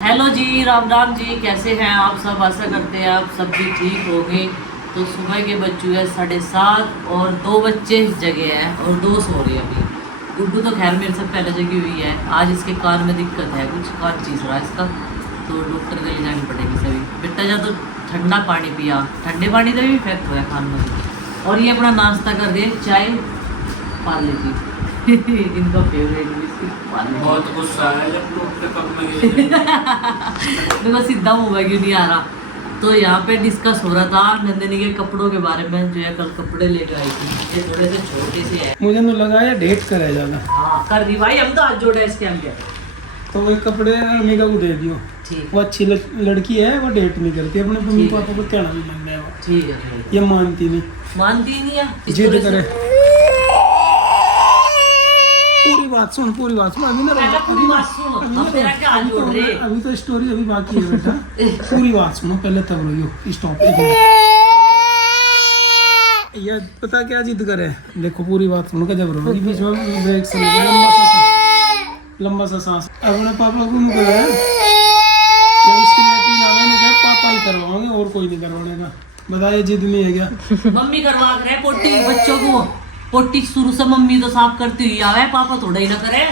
Hello जी, राम राम जी। कैसे हैं आप सब? आशा करते हैं आप सब भी ठीक होंगे। तो सुबह के बज चुके हैं 7:30 और 2 बच्चे जगे हैं और 2 सो रहे हैं अभी। गुड्डू तो खैर मेरे से पहले जगी हुई है। आज इसके कान में दिक्कत है, कुछ कान चीस रहा है इसका, तो डॉक्टर के ले जानी पड़ेगी सभी। बेटा जा तो ठंडा पानी पिया, ठंडे पानी से भी इफेक्ट हुआ है कान में। और ये अपना नाश्ता कर रहे चाय पार्ले जी इनका फेवरेट बहुत गुस्सा है जब लोग के पग में गिरे। देखो सीधा मुंह में क्यों नहीं आ रहा। तो यहाँ पे डिस्कस हो रहा था नंदिनी के कपड़ों के बारे में, जो है कल कपड़े लेकर आई थी। ये थोड़े से छोटे से हैं। मुझे तो लगा ये डेट करे ज्यादा। हाँ कर दी भाई, हम तो आज जोड़े इसके अंदर। तो वो कपड़े अमीका को दे दियो। ठीक वो अच्छी लड़की है, वो डेट नहीं करती, अपने मम्मी पापा को कहना भी मन है। ठीक है। ये मानती नहीं, मानती नहीं है, इस जिद तरह से- करे। पूरी बात सुन अभी ना पहले पूरी बात सुन, हम तेरा क्या हाथ जोड़ रहे? अभी तो स्टोरी अभी बाकी है बेटा। पूरी बात सुनो पहले, तब रोइयो। स्टॉप एक मिनट। ये पता क्या जिद करे, देखो पूरी बात सुनो। जब रोगी बीच में ब्रेक से लंबा सा सांस। अपने पापा को मुझे कहा जब इसकी लेटरिन आ गई मुझे पापा ही करवाओगे और कोई नहीं करवाने का। बताइए जिद नहीं है क्या? मम्मी करवा रहे पोटी बच्चों को। पोटी शुरू से मम्मी तो साफ करती हुई आवे, पापा थोड़ा ही ना करे।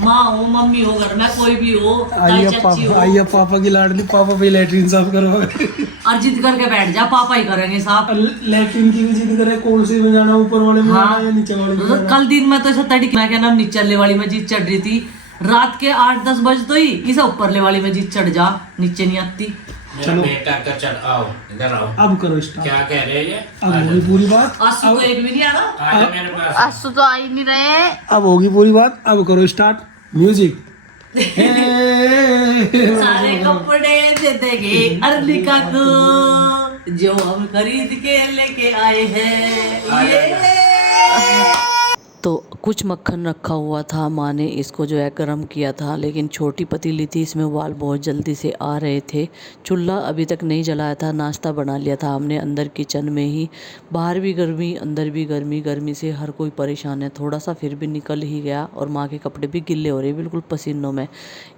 माँ हो, मम्मी हो, घर में कोई भी हो, ताई चाची हो, आइए पापा की लाडली, पापा भी लेटरिन साफ करवाओगे। और जिद करके बैठ जा, पापा ही करेंगे साफ। लेटरिन की भी जिद करे, कौन सी में जाना, ऊपर वाले में जाना या नीचे वाले में जाना? कल दिन में तो ऐसा तड़ी मैं कहना नीचे वाली में जीत चढ़ रही थी। रात के 8-10 बजे तो ही इसे ऊपर वाली में जीत चढ़ जा, नीचे नहीं आती। चलो बेटा का चल आओ, इधर आओ। अब करो स्टार्ट। क्या कह रहे हैं ये? अब होगी पूरी बात। आंसू को एक भी नहीं आ रहा। आ जाओ मेरे पास। आंसू तो आ ही नहीं रहे। अब होगी पूरी बात। अब करो स्टार्ट। म्यूजिक। सारे कपड़े दे देंगे अर्लिका को, जो हम खरीद के लेके आए हैं। ये तो कुछ मक्खन रखा हुआ था, माँ ने इसको जो है गर्म किया था, लेकिन छोटी पतीली थी, इसमें उबाल बहुत जल्दी से आ रहे थे। चूल्हा अभी तक नहीं जलाया था, नाश्ता बना लिया था हमने अंदर किचन में ही। बाहर भी गर्मी, अंदर भी गर्मी, गर्मी से हर कोई परेशान है। थोड़ा सा फिर भी निकल ही गया और माँ के कपड़े भी गिले हो रहे बिल्कुल पसीनों में,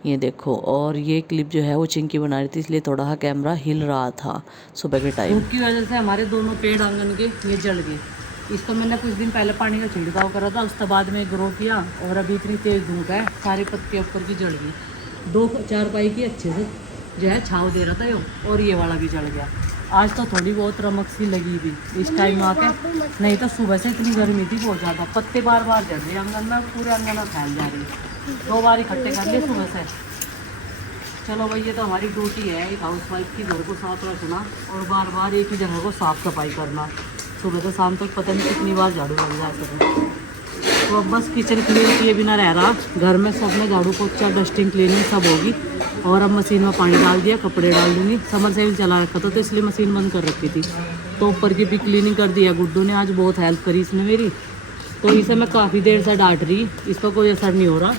ये देखो। और ये क्लिप जो है वो चिंकी बना रही थी, इसलिए थोड़ा सा कैमरा हिल रहा था सुबह के टाइम। धूप की वजह से हमारे दोनों पेड़ आंगन के ये जल गए। इसको मैंने कुछ दिन पहले पानी का छिड़काव करा था, उसके बाद में ग्रो किया, और अभी इतनी तेज़ धूप है, सारे पत्ते ऊपर की जल गई। 2-4 पाई की अच्छे से जो है छाँव दे रहा था यो, और ये वाला भी जल गया। आज तो थोड़ी बहुत रमक सी लगी थी इस टाइम आके, नहीं तो सुबह से इतनी गर्मी थी बहुत ज़्यादा। पत्ते बार बार जल रहे आंगन में, पूरे आंगन में फैल जा रही। 2 बार इकट्ठे कर लिए सुबह से। चलो भाई, ये तो हमारी ड्यूटी है एक हाउस वाइफ की, घर को साफ रखना और बार बार एक ही जगह को साफ़ सफाई करना। सुबह से शाम तक पता नहीं कितनी बार झाड़ू लग जाता है। तो अब बस किचन क्लीन किए बिना रह रहा, घर में सब में झाड़ू पोछा डस्टिंग क्लीनिंग सब होगी। और अब मशीन में पानी डाल दिया, कपड़े डाल दूँगी। समर सेविंग चला रखा था तो इसलिए मशीन बंद कर रखी थी। तो ऊपर की भी क्लीनिंग कर दिया। गुड्डू ने आज बहुत हेल्प करी इसने मेरी, तो इसे मैं काफ़ी देर से डांट रही, इस पर कोई असर नहीं हो रहा।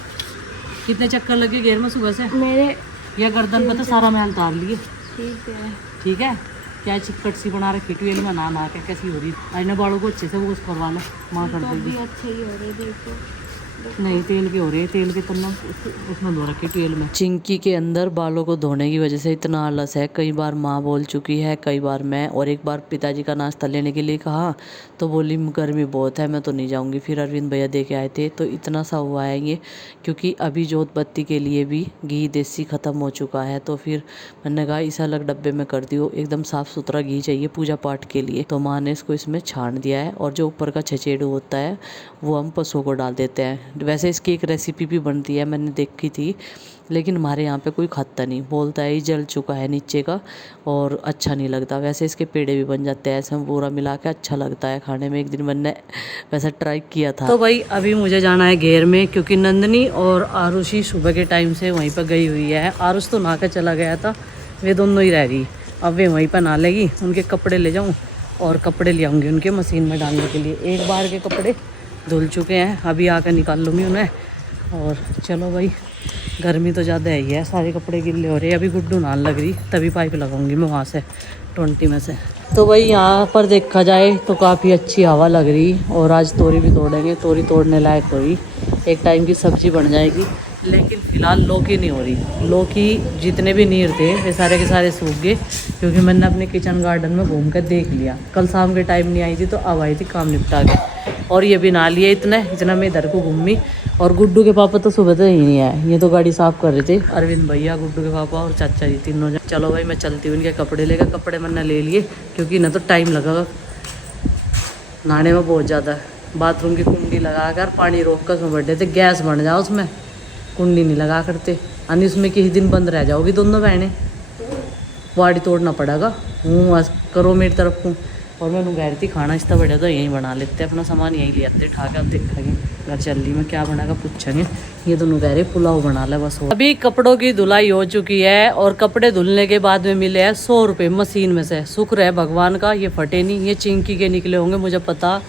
कितने चक्कर लगे घेर में सुबह से मेरे या गर्दन पर तो सारा मैल उतार लिए। ठीक है। ठीक है, क्या चिकट सी बना रखी ट्वेल में ना के कैसी हो रही। आईने बालों को अच्छे से वो करवा लो, माँ कर तो देगी। भी अच्छे ही हो रहे देखो। नहीं तेल के हो रहे, तेल के तन्ना उसमें धो रखे ट्वेल में। चिंकी के अंदर बालों को धोने की वजह से इतना आलस है। कई बार माँ बोल चुकी है, कई बार मैं, और एक बार पिताजी का नाश्ता लेने के लिए कहा तो बोली गर्मी बहुत है मैं तो नहीं जाऊँगी। फिर अरविंद भैया दे के आए थे, तो इतना सा हुआ है ये, क्योंकि अभी जोत बत्ती के लिए भी घी देसी ख़त्म हो चुका है। तो फिर मैंने कहा इसे अलग डब्बे में कर दियो, एकदम साफ़ सुथरा घी चाहिए पूजा पाठ के लिए। तो माँ ने इसको इसमें छान दिया है, और जो ऊपर का छचेड़ू होता है वो हम पशुओं को डाल देते हैं। वैसे इसकी एक रेसिपी भी बनती है, मैंने देखी थी, लेकिन हमारे यहाँ पे कोई खाता नहीं, बोलता है ये जल चुका है नीचे का और अच्छा नहीं लगता। वैसे इसके पेड़े भी बन जाते हैं, ऐसे पूरा मिला के अच्छा लगता है खाने में। एक दिन मैंने वैसा ट्राई किया था। तो भाई अभी मुझे जाना है घेर में, क्योंकि नंदनी और आरुषी सुबह के टाइम से वहीं पर गई हुई है। आरुष तो नहा के चला गया था, वे दोनों ही रह रही, अब वे वहीं पर नहा लेगी। उनके कपड़े ले जाऊँ और कपड़े ले आऊँगी उनके मशीन में डालने के लिए। एक बार के कपड़े धुल चुके हैं, अभी आकर निकाल लूँगी उन्हें। और चलो भाई, गर्मी तो ज़्यादा है ही है, सारे कपड़े गिले हो रहे हैं। अभी गुड्डू नाल लग रही, तभी पाइप लगाऊंगी मैं वहाँ से 20 में से। तो भाई यहाँ पर देखा जाए तो काफ़ी अच्छी हवा लग रही, और आज तोरी भी तोड़ेंगे, तोरी तोड़ने लायक हुई, एक टाइम की सब्जी बन जाएगी। लेकिन फिलहाल लौकी नहीं हो रही। लौकी जितने भी नीर थे वे सारे के सारे सूख गए, क्योंकि मैंने अपने किचन गार्डन में घूम कर देख लिया। कल शाम के टाइम नहीं आई थी तो अब आई थी काम निपटा के, और ये भी ना लिए इतना मैं इधर को घूमी। और गुड्डू के पापा तो सुबह से ही नहीं आए, ये तो गाड़ी साफ कर रहे थे। अरविंद भैया, गुड्डू के पापा और चाचा जी तीनों जन। चलो भाई मैं चलती हूँ, इनके कपड़े लेकर। कपड़े मैंने ले लिए क्योंकि ना तो टाइम लगेगा नहाने में बहुत ज़्यादा। बाथरूम की कुंडी लगा कर पानी रोक कर उसमें बैठे थे, गैस बन जाओ उसमें, कुंडी नहीं लगा करते। यानी उसमें किसी दिन बंद रह जाओगी दोनों बहनें, वाड़ी तोड़ना पड़ेगा। हूँ करो मेरी तरफ हूँ। और मैं कह रही थी खाना इतना बढ़िया तो यहीं बना लेते, अपना सामान यहीं ले आते उठा के। अब देखेंगे घर चल रही मैं क्या बनाएगा पूछेंगे। ये दोनों कह रहे पुलाव बना ले बस। अभी कपड़ों की धुलाई हो चुकी है और कपड़े धुलने के बाद में मिले हैं 100 रुपये मशीन में से। शुक्र है भगवान का ये फटे नहीं, ये चिंकी के निकले होंगे मुझे पता।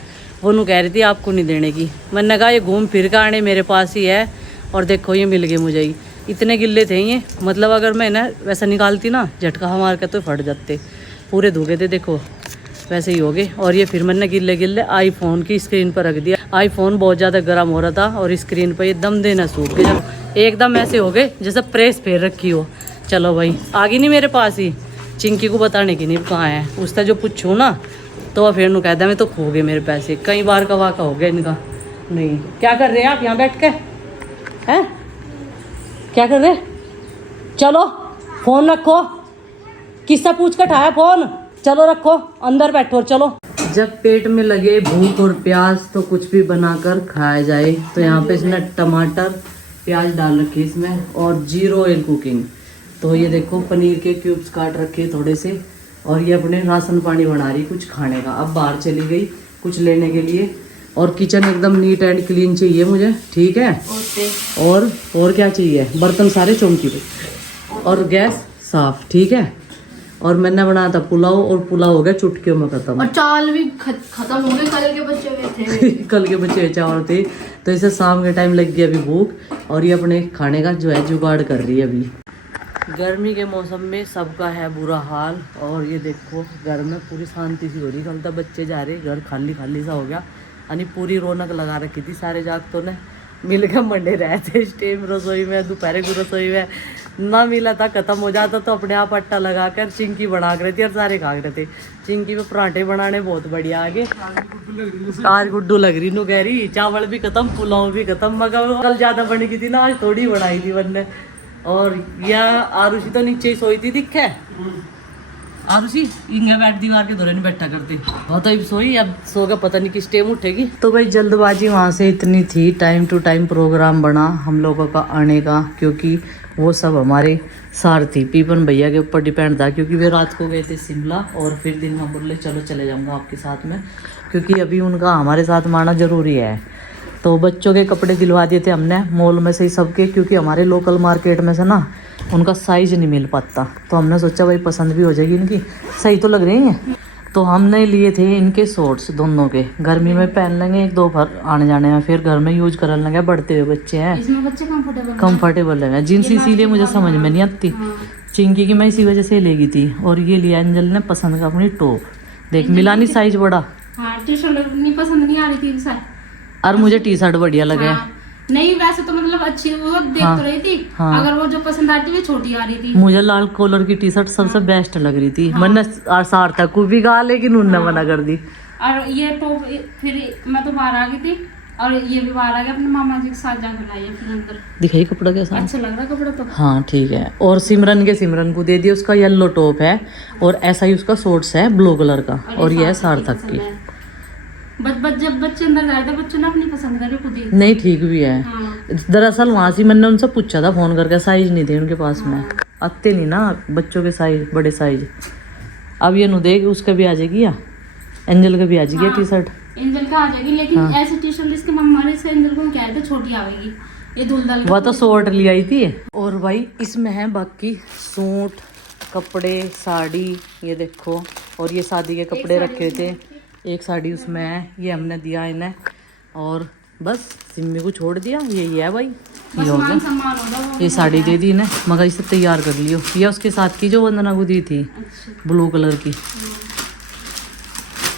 वो नू कह रही थी आपको नहीं देने की। मैंने कहा ये घूम फिर के आने मेरे पास ही है, और देखो ये मिल गए मुझे ही। इतने गिल्ले थे ये, मतलब अगर मैं ना वैसा निकालती ना झटका मार के तो फट जाते। पूरे धोखे थे देखो, वैसे ही हो गए। और ये फिर मैंने गिल्ले गिल्ले आईफोन की स्क्रीन पर रख दिया। आईफोन बहुत ज़्यादा गर्म हो रहा था और स्क्रीन पर ये दम देना सूख गए, एकदम ऐसे हो गए जैसे प्रेस फेर रखी हो। चलो भाई आ गई नहीं मेरे पास ही, चिंकी को बताने की नहीं कहाँ है। उससे जो पूछूँ ना तो फिर नू कहता मैं तो खो गए मेरे पैसे। कई बार का वाका हो गया इनका। नहीं क्या कर रहे हैं आप यहाँ बैठ के, हैं क्या कर रहे? चलो फोन रखो, किससे पूछ कर ठाया फोन? चलो रखो, अंदर बैठो चलो। जब पेट में लगे भूख और प्यास तो कुछ भी बनाकर खाया जाए। तो यहाँ पे इसने टमाटर प्याज डाल रखे इसमें और 0 ऑयल कुकिंग। तो ये देखो पनीर के क्यूब्स काट रखे थोड़े से, और ये अपने राशन पानी बना रही कुछ खाने का। अब बाहर चली गई कुछ लेने के लिए, और किचन एकदम नीट एंड क्लीन चाहिए मुझे, ठीक है? और क्या चाहिए? बर्तन सारे चौंकी पे और गैस साफ, ठीक है? और मैंने बनाया था पुलाव, और पुलाव हो गया चुटकियों में खत्म। और चावल भी खत्म हो गए, कल के बच्चे हुए थे। कल के बच्चे चावल थे, तो इसे शाम के टाइम लग गया अभी भूख, और ये अपने खाने का जो है जुगाड़ कर रही है अभी। गर्मी के मौसम में सबका है बुरा हाल। और ये देखो घर में पूरी शांति सी हो रही। कल तक बच्चे जा रहे, घर खाली खाली सा हो गया, यानी पूरी रौनक लगा रखी थी। सारे जागतों ने मिल के मंडे रहे थे इस टाइम रसोई में, दोपहर की रसोई में। ना मिला था खत्म हो जाता तो अपने आप आटा लगा कर चिंकी बना कर थी और सारे खा रहे थे। चिंकी में पराठे बनाने बहुत बढ़िया आगे। आज गुड्डू लग रही, नू कह रही चावल भी खत्म पुलाव भी खत्म, मगर कल ज़्यादा बन गई थी ना, आज थोड़ी बनाई थी बनने। और यह आरुषि तो नीचे ही सोई थी दिखे। आरुषि इंगे बैठ दीवार के दौरे नहीं बैठा करती, वो तो अब सोई, अब सो का पता नहीं किस टाइम उठेगी। तो भाई जल्दबाजी वहाँ से इतनी थी, टाइम टू टाइम प्रोग्राम बना हम लोगों का आने का, क्योंकि वो सब हमारे सारथी पीपन भैया के ऊपर डिपेंड था। क्योंकि वे रात को गए थे शिमला, और फिर दिन में बोले चलो चले जाऊँगा आपके साथ में, क्योंकि अभी उनका हमारे साथ में आना ज़रूरी है। तो बच्चों के कपड़े दिलवा दिए थे हमने मॉल में से ही सबके, क्योंकि हमारे लोकल मार्केट में से ना उनका साइज नहीं मिल पाता। तो हमने सोचा भाई पसंद भी हो जाएगी इनकी, सही तो लग रही हैं। तो हमने लिए थे इनके शॉर्ट्स दोनों के, गर्मी में पहन लेंगे, एक दो बार आने जाने में, फिर घर में यूज कर लेंगे। बढ़ते हुए बच्चे हैं, इसमें बच्चे कंफर्टेबल है। जींस इसीलिए मुझे समझ में नहीं आती, चिंकी की मैं इसी वजह से लेगी थी। और ये लिया एंजल ने पसंद का अपनी टॉप, देख मिला नहीं साइज बड़ा। हाँ टी शर्ट नहीं पसंद नहीं आ रही थी, और मुझे टी शर्ट बढ़िया लगे। नहीं वैसे तो मतलब अच्छी वो देख तो रही थी, अगर वो जो पसंद आ रही थी वो छोटी आ रही थी। मुझे लाल कॉलर की टी शर्ट सबसे बेस्ट लग रही थी। मैंने सार्थक को भी कहा, लेकिन उन्होंने मना कर दी। और ये टॉप फिर मैं तो बाहर आ गई थी, और ये भी बाहर आ गया, अपने मामा जी के साथ जाकर लाई फिर अंदर। दिखाई कपड़ा कैसा अच्छा लग रहा है कपड़ा तो। हाँ ठीक है। और सिमरन को दे दिया, उसका येलो टॉप है, और ऐसा ही उसका शॉर्ट्स है ब्लू कलर का, और ये है सार्थक की। जब बच्चे अंदर गए थे बच्चों ने अपनी पसंद करे खुद ही। नहीं ठीक भी है। हाँ। दरअसल वहाँ से मैंने उनसे पूछा था फोन करके, साइज नहीं थे उनके पास में, आते नहीं ना बच्चों के साइज, बड़े साइज। अब ये नु देख उसका भी आ जाएगी, या एंजल का भी आ जाएगी टी शर्ट। एंजल का आ जाएगी, लेकिन ऐसी टी शर्ट इसके मम्मा ने से एंजल को क्या है तो छोटी आवेगी, ये धुलदाल वह तो शॉर्ट ले आई थी। और भाई इसमें है बाकी सूट कपड़े साड़ी, ये देखो। और ये शादी के कपड़े रखे थे, एक साड़ी उसमें है, ये हमने दिया इन्हें। और बस सिम्मी को छोड़ दिया, यही है भाई, ये हो गया। ये साड़ी दे दी इन्हें, मगर इसे तैयार कर लियो। ये उसके साथ की जो वंदना को दी थी, ब्लू कलर की।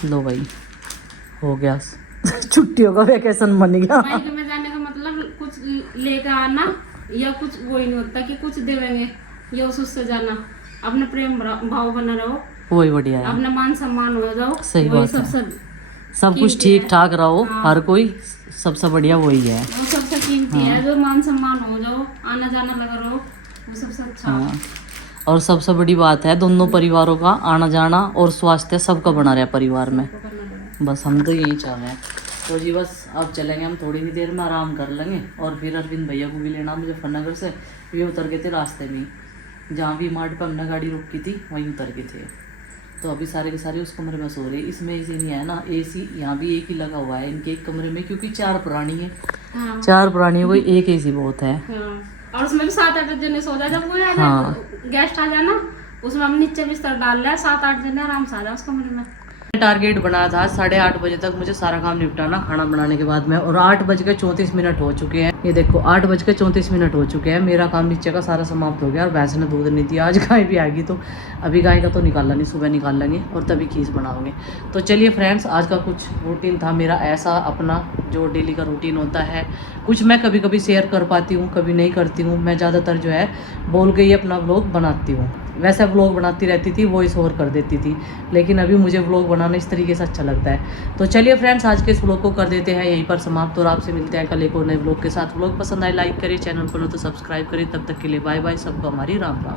लो भाई हो गया छुट्टियों का वैकेशन बन गया। में जाने का मतलब कुछ लेकर आना या कुछ वो ही नहीं होता कि कुछ देवेंगे ये उससे जाना। अपना प्रेम भाव बना रहो, वही बढ़िया है, अपना मान सम्मान हो जाओ, सही वही बात है। सबसे सब कुछ कीमती ठीक है। ठाक रहो, हाँ। हर कोई सबसे बढ़िया वही है। वो सबसे कीमती है। जो मान सम्मान हो जाओ, आना जाना लगा रहो, वो सबसे अच्छा है। हाँ। और सबसे बड़ी बात है दोनों परिवारों का आना जाना और स्वास्थ्य सबका बना रहा परिवार में। वो करना पड़ेगा। बस हम तो यही चाह रहे हैं। तो जी बस अब चलेंगे हम, थोड़ी ही देर में आराम कर लेंगे और फिर अरविंद भैया को भी लेना मुजफ्फरनगर से। ये उतर गए थे रास्ते में, जहाँ भी मार्ट पर हमने गाड़ी रोकी थी वहीं उतर गए थे। तो अभी सारे के सारे उस कमरे में सो रहे। इसमें एसी नहीं है ना, एसी यहाँ भी एक ही लगा हुआ है इनके एक कमरे में, क्योंकि 4 प्राणी है। हाँ। 4 प्राणियों को एक एसी बहुत है। हाँ। और उसमें भी 7-8 जने सो जाए। जब कोई आ हाँ। जाए गेस्ट आ जाना, उसमें हम नीचे बिस्तर डाल रहे हैं, 7-8 जने आराम से आ जाए उस कमरे में। टारगेट बनाया था 8:30 बजे तक मुझे सारा काम निपटाना खाना बनाने के बाद में, और 8:34 हो चुके हैं। ये देखो 8:34 हो चुके हैं। मेरा काम नीचे का सारा समाप्त हो गया और भैंस ने दूध नहीं दिया। आज गाय भी आएगी तो अभी गाय का तो निकालना नहीं, सुबह निकाल लेंगे और तभी खीस बनाओगे। तो चलिए फ्रेंड्स, आज का कुछ रूटीन था मेरा ऐसा अपना जो डेली का रूटीन होता है। कुछ मैं कभी कभी शेयर कर पाती हूँ, कभी नहीं करती हूँ। मैं ज़्यादातर जो है बोल के ही अपना व्लॉग बनाती हूँ। वैसे व्लॉग बनाती रहती थी, वॉइस ओवर कर देती थी, लेकिन अभी मुझे व्लॉग बनाना इस तरीके से अच्छा लगता है। तो चलिए फ्रेंड्स, आज के इस व्लॉग को कर देते हैं यहीं पर समाप्त और आपसे मिलते हैं कल एक और नए व्लॉग के साथ। व्लॉग पसंद आए लाइक करें, चैनल पर हो तो सब्सक्राइब करें। तब तक के लिए बाय बाय, सबको हमारी राम राम।